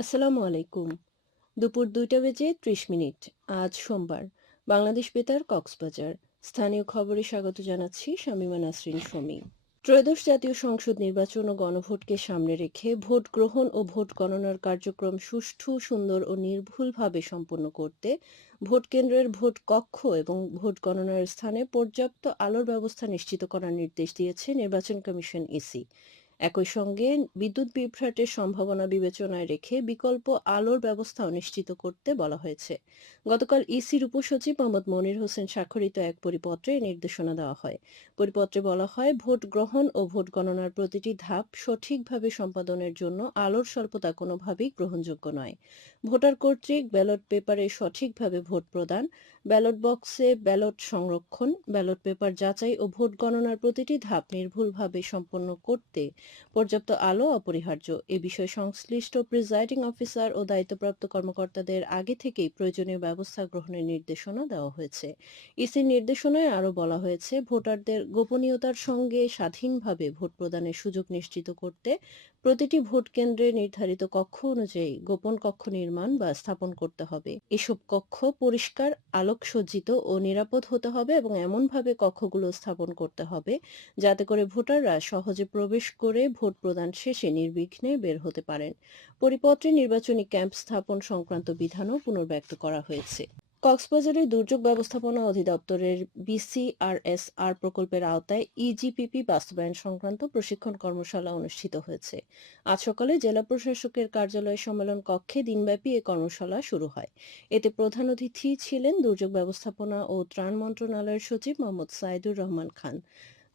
আসসালামু আলাইকুম। দুপুর দুইটা বেজে ত্রিশ মিনিট, আজ সোমবার। বাংলাদেশ বেতার, কক্সবাজার। স্থানীয় খবরে স্বাগত জানাচ্ছি শামিমা নাসরিন শমী ত্রয়োদশ জাতীয় সংসদ নির্বাচন ও গণভোটকে সামনে রেখে ভোট গ্রহণ ও ভোট গণনার কার্যক্রম সুষ্ঠু, সুন্দর ও নির্ভুলভাবে সম্পন্ন করতে ভোট কেন্দ্রের ভোট কক্ষ এবং ভোট গণনার স্থানে পর্যাপ্ত আলোর ব্যবস্থা নিশ্চিত করার নির্দেশ দিয়েছে নির্বাচন কমিশন ইসি। একই সঙ্গে বিদ্যুৎ বিভ্রাটের সম্ভাবনা বিবেচনায় রেখে বিকল্প আলোর ব্যবস্থাও নিশ্চিত করতে বলা হয়েছে। গতকাল ইসির উপসচিব মোহাম্মদ মনির হোসেন স্বাক্ষরিত এক পরিপত্রে নির্দেশনা দেওয়া হয়। পরিপত্রে বলা হয়, ভোট গ্রহণ ও ভোট গণনার প্রতিটি ধাপ সঠিকভাবে সম্পাদনের জন্য আলোর স্বল্পতা কোনোভাবেই গ্রহণযোগ্য নয়। ভোটার কর্তৃক ব্যালট পেপারে সঠিকভাবে ভোট প্রদান ব্যালট বক্সে ব্যালট সংরক্ষণ, ব্যালট পেপার যাচাই ও ভোট গণনার প্রতিটি ধাপ নির্ভুলভাবে সম্পন্ন করতে পর্যাপ্ত আলো অপরিহার্য। এ বিষয়ে সংশ্লিষ্ট প্রিজাইডিং অফিসার ও দায়িত্বপ্রাপ্ত কর্মকর্তাদের আগে থেকেই প্রয়োজনীয় ব্যবস্থা গ্রহণের নির্দেশনা দেওয়া হয়েছে। ইসির নির্দেশনায় আরও বলা হয়েছে, ভোটারদের গোপনীয়তার সঙ্গে স্বাধীনভাবে ভোট প্রদানের সুযোগ নিশ্চিত করতে প্রতিটি ভোট কেন্দ্রে নির্ধারিত কক্ষ অনুযায়ী গোপন কক্ষ নির্মাণ বা স্থাপন করতে হবে। এসব কক্ষ পরিষ্কার আলোকসজ্জিত ও নিরাপদ হতে হবে এবং এমনভাবে কক্ষগুলো স্থাপন করতে হবে যাতে করে ভোটাররা সহজে প্রবেশ করে ভোট প্রদান শেষে নির্বিঘ্নে বের হতে পারেন। পরিপত্রে নির্বাচনী ক্যাম্প স্থাপন সংক্রান্ত বিধানও পুনর্ব্যক্ত করা হয়েছে। কক্সবাজারের দুর্যোগ ব্যবস্থাপনা অধিদপ্তরের বিসিআরএসআর প্রকল্পের আওতায় ইজিপিপি বাস্তবায়ন সংক্রান্ত প্রশিক্ষণ কর্মশালা অনুষ্ঠিত হয়েছে। আজ সকালে জেলা প্রশাসকের কার্যালয় সম্মেলন কক্ষে দিনব্যাপী এ কর্মশালা শুরু হয়। এতে প্রধান অতিথি ছিলেন দুর্যোগ ব্যবস্থাপনা ও ত্রাণ মন্ত্রণালয়ের সচিব মোহাম্মদ সাইদুর রহমান খান।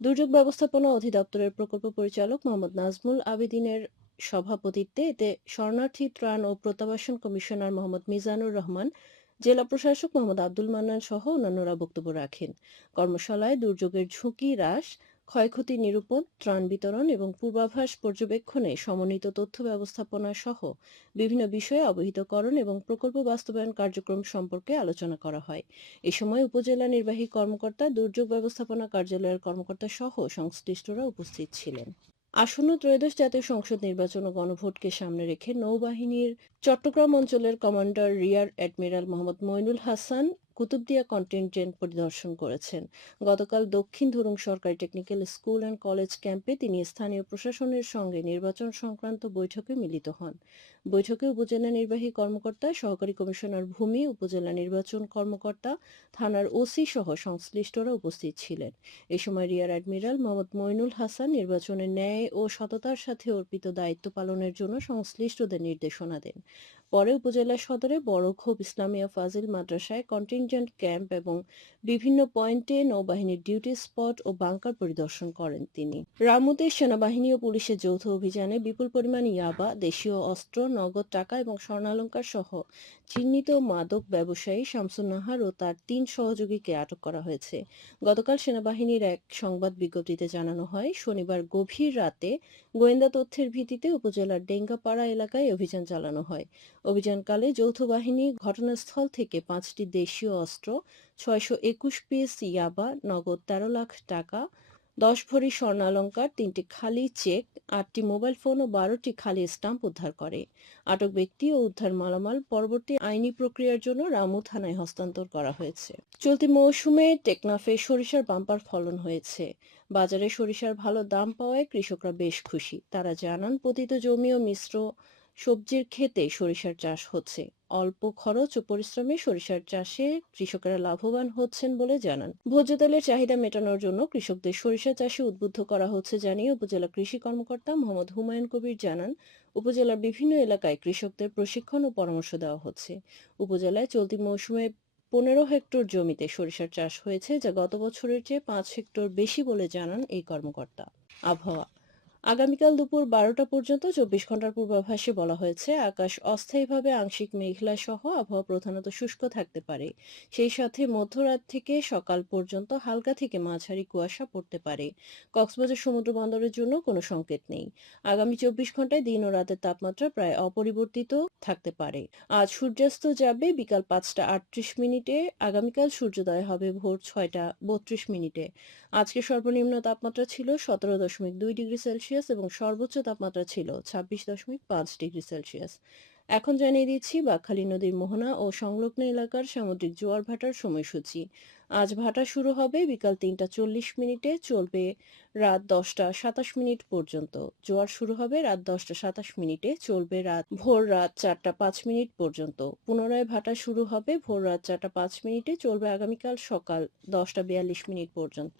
দুর্যোগ ব্যবস্থাপনা অধিদপ্তরের প্রকল্প পরিচালক মোহাম্মদ নাজমুল আবেদিনের সভাপতিত্বে এতে শরণার্থী ত্রাণ ও প্রত্যাবাসন কমিশনার মোহাম্মদ মিজানুর রহমান জেলা প্রশাসক মোহাম্মদ আব্দুল মান্নান সহ অন্যান্যরা বক্তব্য রাখেন। কর্মশালায় দুর্যোগের ঝুঁকি হ্রাস, ক্ষয়ক্ষতি নিরূপণ, ত্রাণ বিতরণ এবং পূর্বাভাস পর্যবেক্ষণে সমন্বিত তথ্য ব্যবস্থাপনা সহ বিভিন্ন বিষয়ে অবহিতকরণ এবং প্রকল্প বাস্তবায়ন কার্যক্রম সম্পর্কে আলোচনা করা হয়। এ সময় উপজেলা নির্বাহী কর্মকর্তা, দুর্যোগ ব্যবস্থাপনা কার্যালয়ের কর্মকর্তা সহ সংশ্লিষ্টরা উপস্থিত ছিলেন। আসন্ন ত্রয়োদশ জাতীয় সংসদ নির্বাচন ও গণভোটকে সামনে রেখে নৌবাহিনীর চট্টগ্রাম অঞ্চলের commander rear admiral Mohammad Moinul Hasan Kutubdia contingent পরিদর্শন করেছেন। গতকাল দক্ষিণ ধুরুং সরকারি টেকনিক্যাল স্কুল অ্যান্ড কলেজ ক্যাম্পে তিনি স্থানীয় প্রশাসনের সঙ্গে নির্বাচন সংক্রান্ত বৈঠকে মিলিত হন। বৈঠকে উপজেলা নির্বাহী কর্মকর্তা, সহকারী কমিশনার ভূমি, উপজেলা নির্বাচন কর্মকর্তা, থানার ওসি সহ সংশ্লিষ্টরা উপস্থিত ছিলেন। এ সময় রিয়ার অ্যাডমিরাল মোহাম্মদ মইনুল হাসান নির্বাচনের ন্যায় ও সততার সাথে অর্পিত দায়িত্ব পালনের জন্য সংশ্লিষ্টদের নির্দেশনা দেন। পরে উপজেলা সদরে বড়খোপ ইসলামিয়া ফাজিল মাদ্রাসায় কন্টিনজেন্ট ক্যাম্প এবং বিভিন্ন পয়েন্টে নৌবাহিনীর ডিউটি স্পট ও বাংকার পরিদর্শন করেন তিনি। রামুতে সেনাবাহিনী ও পুলিশের যৌথ অভিযানে বিপুল পরিমাণ ইয়াবা, দেশীয় অস্ত্র, নগদ টাকা এবং স্বর্ণালঙ্কার সহ চিহ্নিত মাদক ব্যবসায়ী শামসুন নাহার ও তার তিন সহযোগীকে আটক করা হয়েছে। গতকাল সেনাবাহিনীর এক সংবাদ বিজ্ঞপ্তিতে জানানো হয়, শনিবার গভীর রাতে গোয়েন্দা তথ্যের ভিত্তিতে উপজেলার ডেঙ্গাপাড়া এলাকায় অভিযান চালানো হয়। অভিযানকালে যৌথ বাহিনী ঘটনাস্থল থেকে পাঁচটি দেশীয় অস্ত্র, ছয়শো একুশ পিস ইয়াবা, নগদ তেরো লাখ টাকা, দশ ভরি স্বর্ণালঙ্কার, তিনটি খালি চেক, আটটি মোবাইল ফোন ও বারোটি খালি স্টাম্প উদ্ধার করে। আটক ব্যক্তি ও উদ্ধার মালামাল পরবর্তী আইনি প্রক্রিয়ার জন্য রামু থানায় হস্তান্তর করা হয়েছে। চলতি মৌসুমে টেকনাফে সরিষার বাম্পার ফলন হয়েছে। বাজারে সরিষার ভালো দাম পাওয়ায় কৃষকরা বেশ খুশি। তারা জানান, পতিত জমি ও মিশ্র সবজির ক্ষেতে সরিষার চাষ হচ্ছে। অল্প খরচ ও পরিশ্রমে সরিষার চাষে কৃষকেরা লাভবান হচ্ছেন বলে জানান। ভোজ্য তেলের চাহিদা মেটানোর জন্য কৃষকদের সরিষা চাষে উদ্বুদ্ধ করা হচ্ছে জানিয়ে উপজেলা কৃষি কর্মকর্তা মোহাম্মদ হুমায়ুন কবির জানান, উপজেলার বিভিন্ন এলাকায় কৃষকদের প্রশিক্ষণ ও পরামর্শ দেওয়া হচ্ছে। উপজেলায় চলতি মৌসুমে পনেরো হেক্টর জমিতে সরিষার চাষ হয়েছে, যা গত বছরের চেয়ে পাঁচ হেক্টর বেশি বলে জানান এই কর্মকর্তা। আবহাওয়া আগামীকাল দুপুর বারোটা পর্যন্ত চব্বিশ ঘণ্টার পূর্বাভাসে বলা হয়েছে, আকাশ অস্থায়ীভাবে আংশিক মেঘলা সহ আবহাওয়া প্রধানত শুষ্ক থাকতে পারে। সেই সাথে মধ্যরাত থেকে সকাল পর্যন্ত হালকা থেকে মাঝারি কুয়াশা পড়তে পারে। কক্সবাজার সমুদ্র বন্দরের জন্য কোনো সংকেত নেই। আগামী চব্বিশ ঘন্টায় দিন ও রাতের তাপমাত্রা প্রায় অপরিবর্তিত থাকতে পারে। আজ সূর্যাস্ত যাবে বিকাল পাঁচটা আটত্রিশ মিনিটে, আগামীকাল সূর্যোদয় হবে ভোর ছয়টা বত্রিশ মিনিটে। আজকে সর্বনিম্ন তাপমাত্রা ছিল সতেরো দশমিক দুই ডিগ্রি সেলসিয়াস এবং সর্বোচ্চ তাপমাত্রা ছিল ছাব্বিশ দশমিক পাঁচ ডিগ্রি সেলসিয়াস। এখন জানিয়ে দিচ্ছি বাকখালী নদীর মোহনা ও সংলগ্ন এলাকার সামুদ্রিক জোয়ার ভাটার সময়সূচি। আজ ভাটা শুরু হবে বিকাল তিনটা চল্লিশ মিনিটে, চলবে রাত দশটা সাতাশ মিনিট পর্যন্ত। জোয়ার শুরু হবে রাত দশটা সাতাশ মিনিটে, চলবে রাত ভোর রাত চারটা পাঁচ মিনিট পর্যন্ত। পুনরায় ভাটা শুরু হবে ভোর রাত চারটা পাঁচ মিনিটে, চলবে আগামীকাল সকাল দশটা বিয়াল্লিশ মিনিট পর্যন্ত।